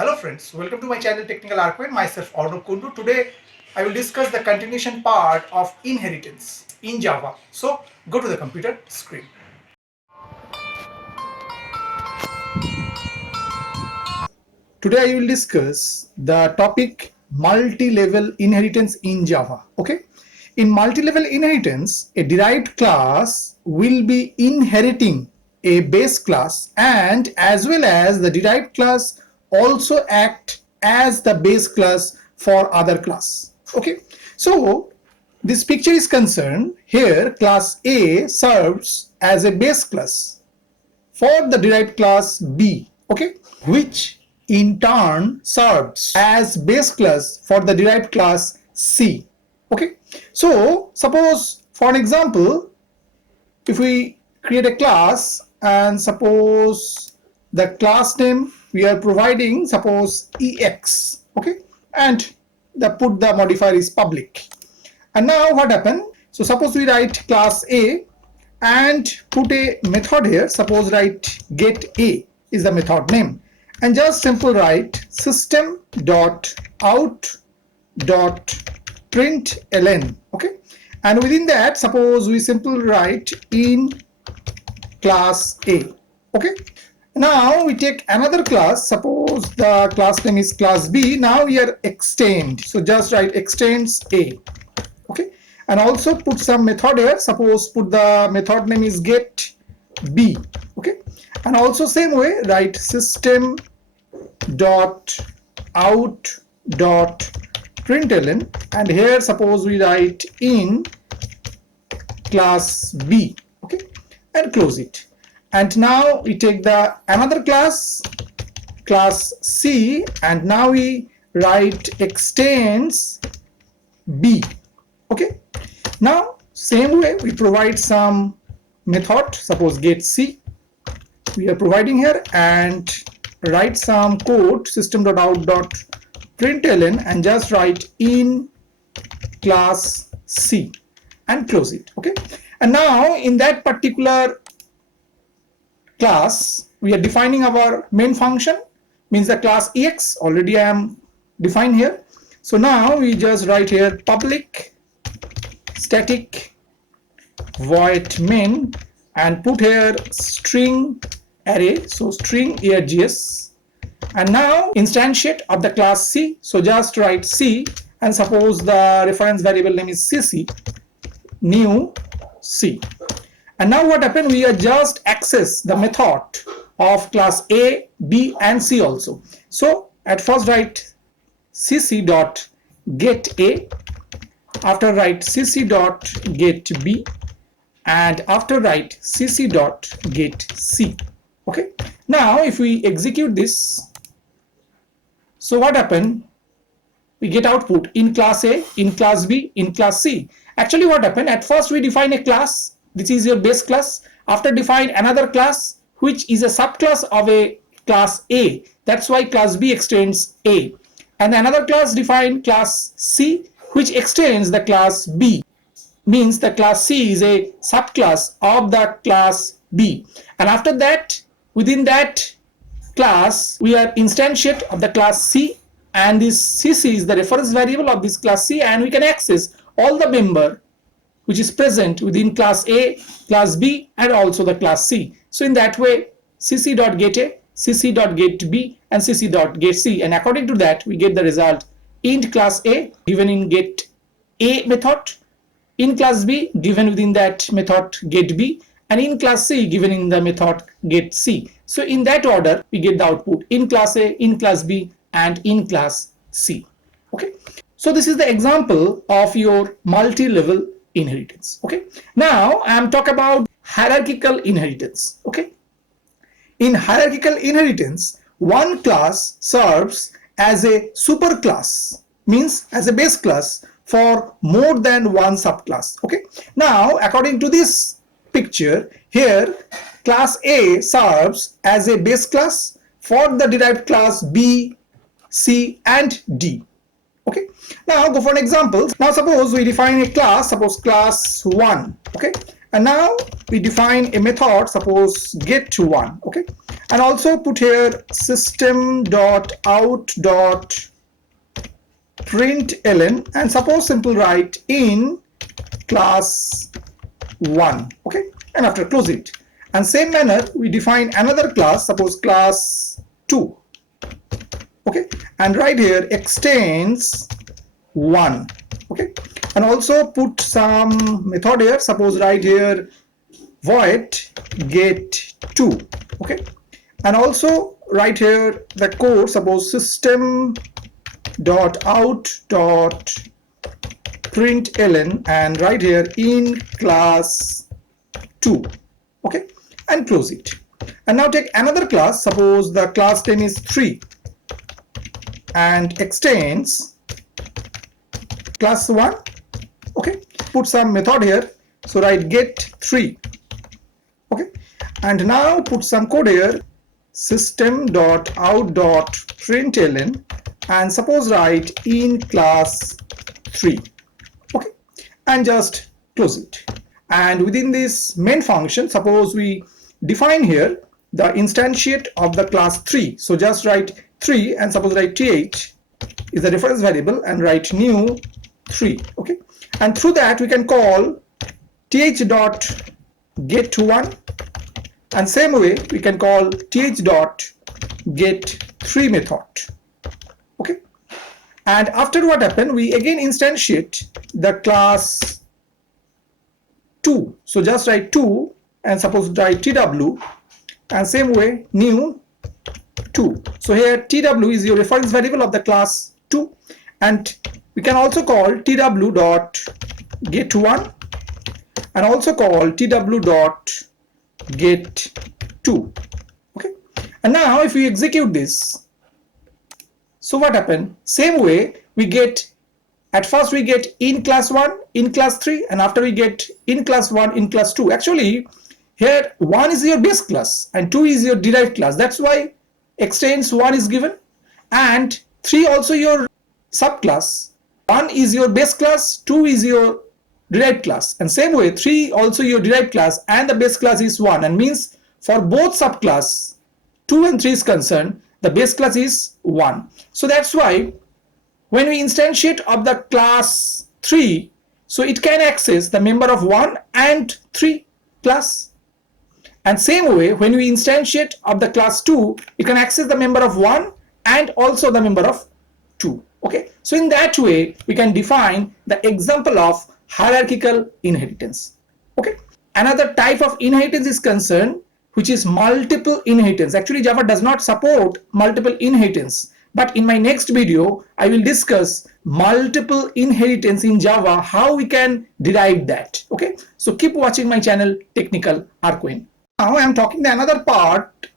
Hello friends, welcome to my channel Technical Arcade. Myself Arnab Kundu. Today I will discuss the continuation part of inheritance in Java. So go to the computer screen. Today I will discuss the topic multi-level inheritance in Java. Okay. In multi-level inheritance, a derived class will be inheriting a base class, and as well as the derived class also act as the base class for other class. Okay. So this picture is concerned here class A serves as a base class for the derived class B, okay, which in turn serves as base class for the derived class C. Okay, so suppose for an example, if we create a class and suppose the class name we are providing, suppose EX, okay, and the modifier is public. And now what happened? So suppose we write class A and put a method here. Suppose write get A is the method name, and just simple write system dot out dot println. Okay, and within that suppose we simply write in class A. Okay, now we take another class. Suppose the class name is class B. Now we are extend, so just write extends A. Okay, and also put some method here. Suppose put the method name is get B. Okay, and also same way write system dot out dot println, and here suppose we write in class B. Okay, and close it. And now we take the another class C, and now we write extends B. Okay, now same way we provide some method. Suppose get C we are providing here, and write some code system.out.println and just write in class C and close it. Okay, and now in that particular class we are defining our main function, means the class EX already I am defined here. So now we just write here public static void main and put here string array, so string args, and now instantiate of the class C. So just write C, and suppose the reference variable name is cc new C. And now what happened, we are just access the method of class A, B and C also. So at first write cc dot get A, after write cc dot get B, and after write cc dot get C. Okay, now if we execute this, so what happened, we get output in class A, in class B, in class C. Actually what happened, at first we define a class, this is your base class. After define another class which is a subclass of a class A, that's why class B extends A, and another class define class C which extends the class B, means the class C is a subclass of the class B. And after that, within that class we are instantiate of the class C, and this cc is the reference variable of this class C, and we can access all the member which is present within class A, class B and also the class C. So in that way cc.getA, cc.getB and cc.getC, and according to that we get the result int class A given in get A method, in class B given within that method get B, and in class C given in the method get C. So in that order we get the output in class A, in class B and in class C. Okay, so this is the example of your multi-level inheritance. Okay, now I am talking about hierarchical inheritance. Okay, in hierarchical inheritance one class serves as a superclass, means as a base class for more than one subclass. Okay, now according to this picture here, class A serves as a base class for the derived class B, C and D. Okay, now go for an example. Now suppose we define a class, suppose class 1. Okay, And now we define a method, suppose get1, okay, and also put here system.out.println, and suppose simple write in class 1, okay, and after close it. And same manner we define another class, suppose class 2, okay, and write here extends 1, okay, and also put some method here, suppose write here void get2, okay, and also write here the code, suppose system.out.println, and write here in class 2, okay, and close it. And now take another class, suppose the class name is 3 and extends class 1, okay, put some method here, so write get3, okay, and now put some code here, system.out.println, and suppose write in class 3, okay, and just close it. And within this main function, suppose we define here the instantiate of the class 3, so just write 3 and suppose write th is the reference variable and write new 3, okay, and through that we can call th.get1, and same way we can call th.get3 method, okay, and after what happened, we again instantiate the class 2, so just write 2 and suppose write tw, and same way new 2. So here tw is your reference variable of the class 2, and we can also call tw.get1 and also call tw.get2, okay, and now if we execute this, so what happened, same way we get, at first we get in class 1, in class 3, and after we get in class 1, in class 2. Actually here 1 is your base class and 2 is your derived class, that's why extends 1 is given, and 3 also your subclass. 1 is your base class, 2 is your derived class, and same way 3 also your derived class and the base class is 1, and means for both subclass 2 and 3 is concerned, the base class is 1. So that's why when we instantiate of the class 3, so it can access the member of 1 and 3 class. And same way when we instantiate of the class 2, it can access the member of 1 and also the member of 2, okay. So in that way we can define the example of hierarchical inheritance, okay. Another type of inheritance is concerned, which is multiple inheritance. Actually Java does not support multiple inheritance, but in my next video I will discuss multiple inheritance in Java, how we can derive that, okay. So keep watching my channel Technical Arquin. Now I am talking the another part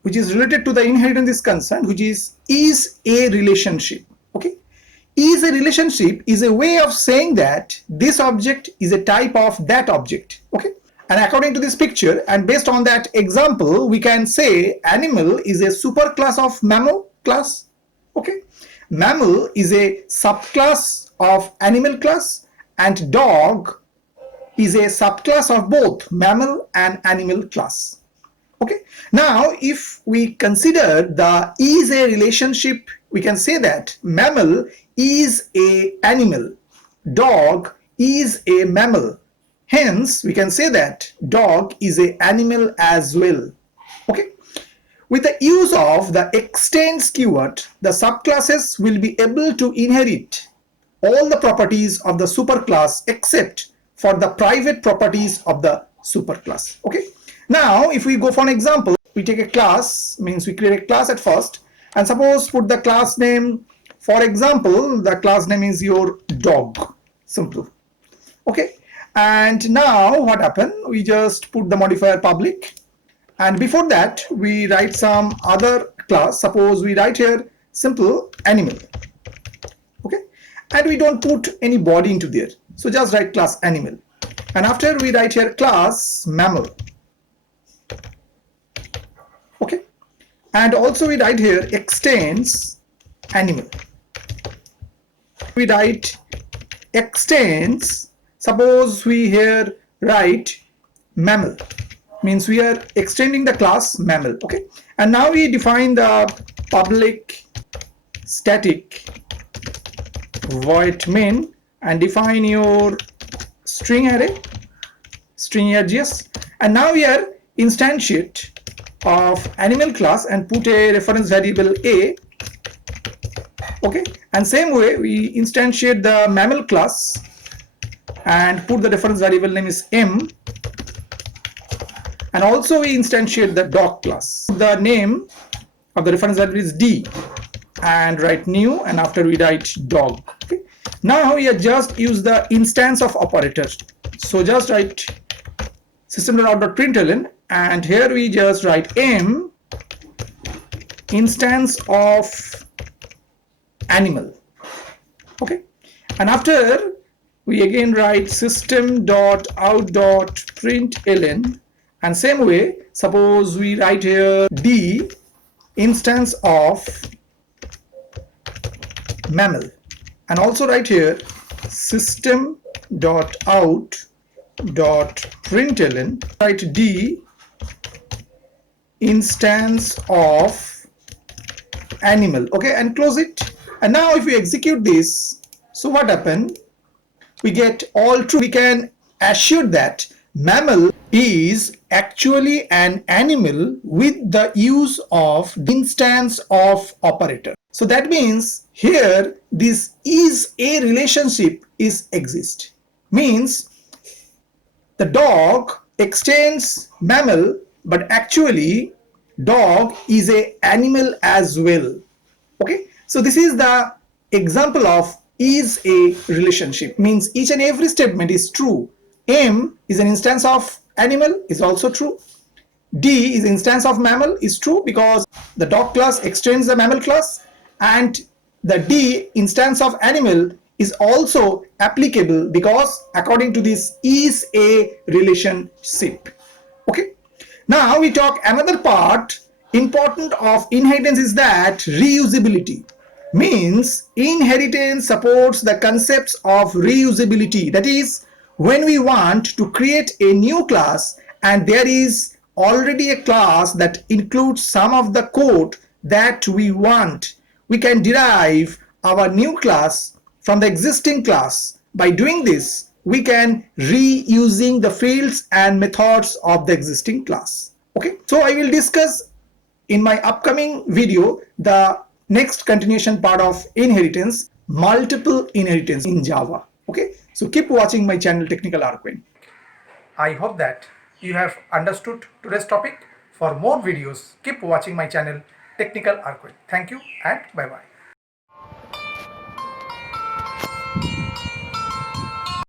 which is related to the inheritance is concerned, which is a relationship, okay. Is a relationship is a way of saying that this object is a type of that object, okay. And according to this picture and based on that example, we can say animal is a superclass of mammal class, okay. Mammal is a subclass of animal class, and dog is a subclass of both mammal and animal class, okay. Now if we consider the is a relationship, we can say that mammal is a animal, dog is a mammal, hence we can say that dog is a animal as well, okay. With the use of the extends keyword, the subclasses will be able to inherit all the properties of the superclass except for the private properties of the superclass, okay. Now if we go for an example, we take a class, means we create a class at first, and suppose put the class name, for example the class name is your dog, simple, okay. And now what happened, we just put the modifier public, and before that we write some other class, suppose we write here simple animal, okay, and we don't put any body into there, so just write class animal, and after we write here class mammal, okay, and also we write here extends animal, we write extends, suppose we here write mammal, means we are extending the class mammal. Okay, and now we define the public static void main and define your string array, string args, and now we are instantiate of animal class and put a reference variable a. Okay, and same way we instantiate the mammal class and put the reference variable name is m, and also we instantiate the dog class. The name of the reference variable is d and write new, and after we write dog. Okay, now we just use the instance of operator, so just write system.out.println, and here we just write m instance of animal. Okay, and after we again write system.out.println, and same way suppose we write here d instance of mammal, and also write here system.out.println, write d instance of animal. Okay, and close it. And now if we execute this, so what happened? We get all true. We can assure that mammal is actually an animal with the use of instance of operator. So that means here this is a relationship is exist, means the dog extends mammal, but actually dog is a animal as well. Okay, so this is the example of is a relationship, means each and every statement is true. M is an instance of animal is also true. D is instance of mammal is true because the dog class extends the mammal class, and the D instance of animal is also applicable because according to this is a relationship. Okay, now we talk another part important of inheritance is that reusability, means inheritance supports the concepts of reusability. That is, when we want to create a new class and there is already a class that includes some of the code that we want, we can derive our new class from the existing class. By doing this, we can reusing the fields and methods of the existing class. Okay, so I will discuss in my upcoming video the next continuation part of inheritance, multiple inheritance in Java. Okay, so keep watching my channel Technical Arquin. I hope that you have understood today's topic. For more videos, keep watching my channel Technical Arquin. Thank you and bye bye.